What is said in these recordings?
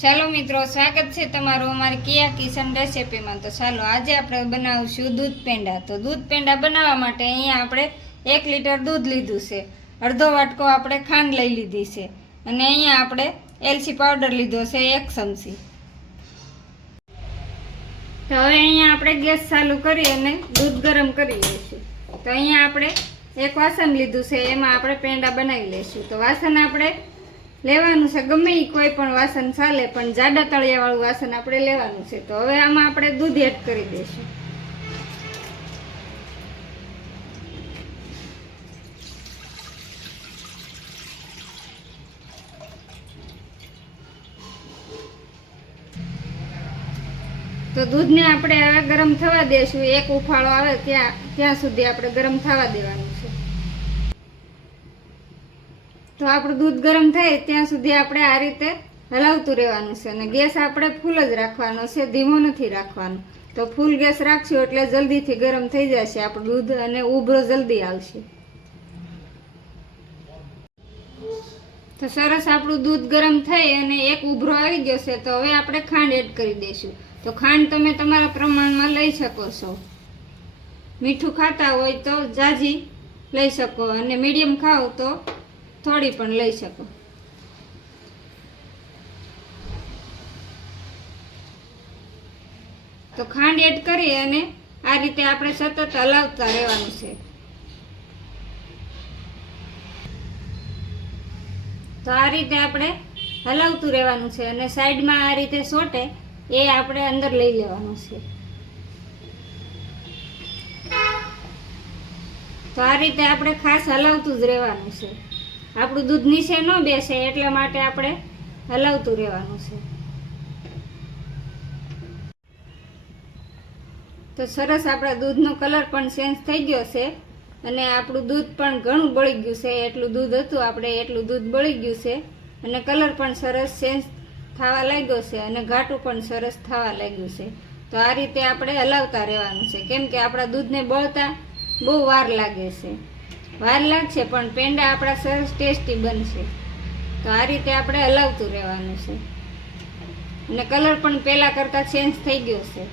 ચાલો મિત્રો, સ્વાગત છે તમારું અમારી કિયા કિચન રેસીપીમાં। તો ચાલો આજે આપણે બનાવીશું દૂધ પેંડા। તો દૂધ પેંડા બનાવવા માટે અહીંયા આપણે 1 લીટર દૂધ લીધું છે, અડધો વાટકો આપણે ખાંડ લઈ લીધી છે અને અહીંયા આપણે એલચી પાવડર લીધો છે 1 ચમચી। તો હવે અહીંયા આપણે ગેસ ચાલુ કરી અને દૂધ ગરમ કરી લઈશું। તો અહીંયા આપણે એક વાસણ લીધું છે, એમાં આપણે પેંડા બનાવી લઈશું। તો વાસણ આપણે લેવાનું છે ગમે એ કોઈ પણ વાસણ ચાલે, પણ જાડા તળિયાવાળું વાસણ આપણે લેવાનું છે। તો હવે આમાં આપણે દૂધ એડ કરી દઈશું। તો દૂધને આપણે હવે ગરમ થવા દઈશું, એક ઉફાળો આવે ત્યાં સુધી આપણે ગરમ થવા દેવાનું છે। તો આપણું દૂધ ગરમ થાય ત્યાં સુધી આપણે આ રીતે હલાવતું રહેવાનું છે અને ગેસ આપણે ફૂલ જ રાખવાનો છે, ધીમો નથી રાખવાનો। તો ફૂલ ગેસ રાખશું એટલે જલ્દીથી ગરમ થઈ જશે આપણું દૂધ અને ઉભરો જલ્દી આવશે। તો સરસ આપણું દૂધ ગરમ થઈ અને એક ઉભરો આવી ગયો છે। તો હવે આપણે ખાંડ એડ કરી દઈશું। તો ખાંડ તમે તમારા પ્રમાણમાં લઈ શકો છો, મીઠું ખાતા હોય તો ઝાઝી લઈ શકો અને મીડિયમ ખાઓ તો થોડી પણ લઈ શકો। તો ખાંડ એડ કરી અને આ રીતે આપણે સતત હલાવતા રહેવાનું છે। તો આ રીતે આપણે હલાવતું રહેવાનું છે અને સાઈડમાં આ રીતે સોટે એ આપણે અંદર લઈ લેવાનું છે। તો આ રીતે આપણે ખાસ હલાવતું જ રહેવાનું છે, આપણું દૂધ નીચે ન બેસે એટલા માટે આપણે હલાવતું રહેવાનું છે। તો સરસ આપણા દૂધનો કલર પણ ચેન્જ થઈ ગયો છે અને આપણું દૂધ પણ ઘણું બળી ગયું છે, એટલું દૂધ હતું આપણે એટલું દૂધ બળી ગયું છે અને કલર પણ સરસ ચેન્જ થવા લાગ્યો છે અને ઘાટું પણ સરસ થવા લાગ્યું છે। તો આ રીતે આપણે હલાવતા રહેવાનું છે, કેમ કે આપણા દૂધને બળતા બહુ વાર લાગે છે, વાર લાગશે પણ પેંડા આપણા સરસ ટેસ્ટી બનશે। તો આ રીતે આપણે હલાવતું રહેવાનું છે અને કલર પણ પહેલાં કરતાં ચેન્જ થઈ ગયો છે।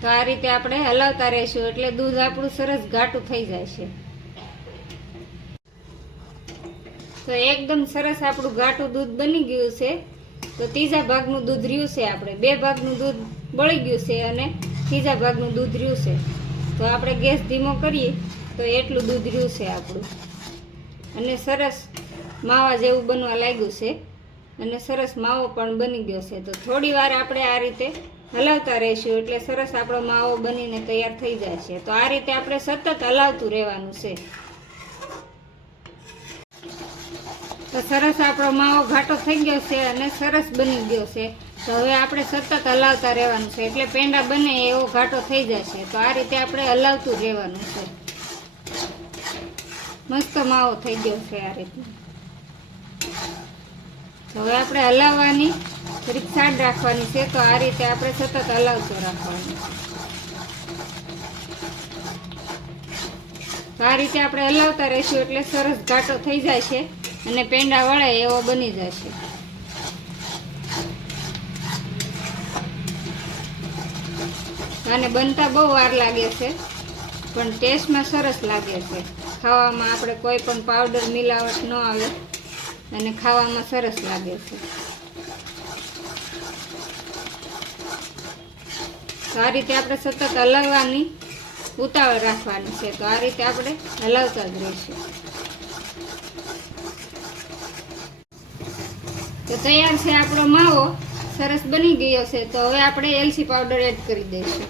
તો આ રીતે આપણે હલાવતા રહીશું એટલે દૂધ આપણું સરસ ઘાટું થઈ જશે। તો એકદમ સરસ આપણું ઘાટું દૂધ બની ગયું છે। તો ત્રીજા ભાગનું દૂધ રહ્યું છે, આપણે 2 ભાગનું દૂધ બળી ગયું છે અને ત્રીજા ભાગનું દૂધ રહ્યું છે। તો આપણે ગેસ ધીમો કરીએ તો એટલું દૂધ રહ્યું છે આપણું અને સરસ માવા જેવું બનવા લાગ્યું છે અને સરસ માવો પણ બની ગયો છે। તો થોડી વાર આપણે આ રીતે હલાવતા રહીશું એટલે સરસ આપણો માવો બનીને તૈયાર થઈ જશે। તો આ રીતે આપણે સતત હલાવતું રહેવાનું છે। તો સરસ આપણો માવો ઘાટો થઈ ગયો છે અને સરસ બની ગયો છે। તો હવે આપણે સતત હલાવતા રહેવાનું છે એટલે પેંડા બને એવો ઘાટો થઈ જશે। તો આ રીતે આપણે હલાવતું રહેવાનું છે, મસ્ત માવો થઈ ગયો છે આ રીતે। તો હવે આપણે હલાવવાની થોડીક સાડ રાખવાની છે, તો આ રીતે આપણે સતત હલાવતું રાખવાનું। તો આ રીતે આપણે હલાવતા રહીશું એટલે સરસ ઘાટો થઈ જાય છે અને પેંડા વળે એવો બની જશે। અને બનતા બહુ વાર લાગે છે પણ ટેસ્ટમાં સરસ લાગે છે, ખાવામાં આપણે કોઈ પણ પાવડર મિલાવટ ન આવે અને ખાવામાં સરસ લાગે છે। તો આ રીતે આપણે સતત હલાવવાની ઉતાવળ રાખવાની છે। તો આ રીતે આપણે હલાવતા જ રહીશું। તો તૈયાર છે આપણો માવો, સરસ બની ગયો છે। તો હવે આપણે એલચી પાવડર એડ કરી દઈશું।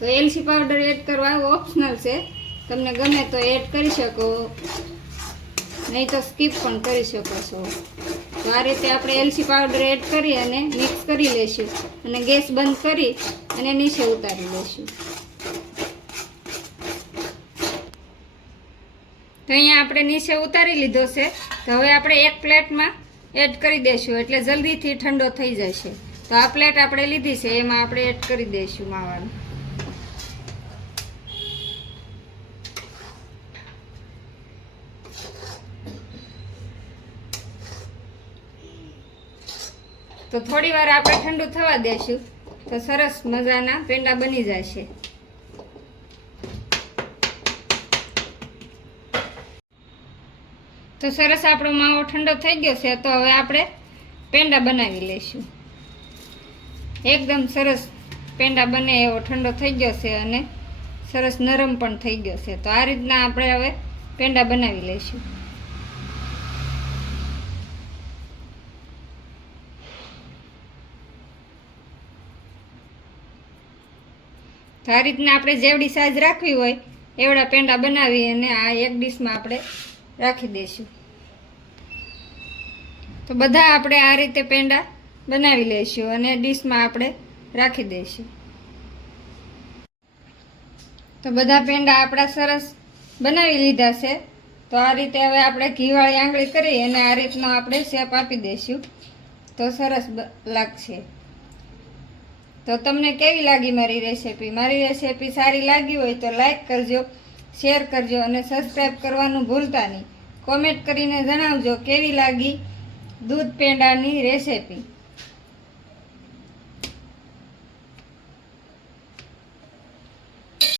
તો એલચી પાવડર એડ કરવા ઓપ્શનલ છે, તમને ગમે તો એડ કરી શકો, નહીં તો સ્કીપ પણ કરી શકો છો। તો આ રીતે આપણે એલચી પાવડર એડ કરી અને મિક્સ કરી લઈશું અને ગેસ બંધ કરી અને નીચે ઉતારી લઈશું। તો અહીંયા આપણે નીચે ઉતારી લીધો છે। તો હવે આપણે એક પ્લેટમાં એડ કરી દઈશું એટલે જલ્દીથી ઠંડો થઈ જશે। તો આ પ્લેટ આપણે લીધી છે એમાં આપણે એડ કરી દઈશું માવાનું। તો થોડી વાર આપણે ઠંડુ થવા દેશું તો સરસ મજાના પેંડા બની જશે. તો સરસ આપણો માવો ઠંડો થઈ ગયો છે. તો હવે આપણે પેંડા બનાવી લઈશું. એકદમ સરસ પેંડા બને એવો ઠંડો થઈ ગયો છે અને સરસ નરમ પણ થઈ ગયો છે. તો આ રીતના આપણે હવે પેંડા બનાવી લઈશું. તો આ રીતના આપણે જેવડી સાઈઝ રાખવી હોય એવડા પેંડા બનાવી અને આ એક ડીશમાં આપણે રાખી દઈશું. તો બધા આપણે આ રીતે પેંડા બનાવી લઈશું અને ડીશમાં આપણે રાખી દઈશું. તો બધા પેંડા આપણા સરસ બનાવી લીધા છે. તો આ રીતે હવે આપણે ઘીવાળી આંગળી કરી અને આ રીતનો આપણે શેપ આપી દઈશું તો સરસ લાગશે. તો તમને કેવી લાગી મારી રેસીપી? મારી રેસીપી સારી લાગી હોય તો લાઈક કરજો, શેર કરજો અને સબસ્ક્રાઈબ કરવાનું ભૂલતા નહીં. કોમેન્ટ કરીને જણાવજો કેવી લાગી દૂધ પેંડાની રેસીપી.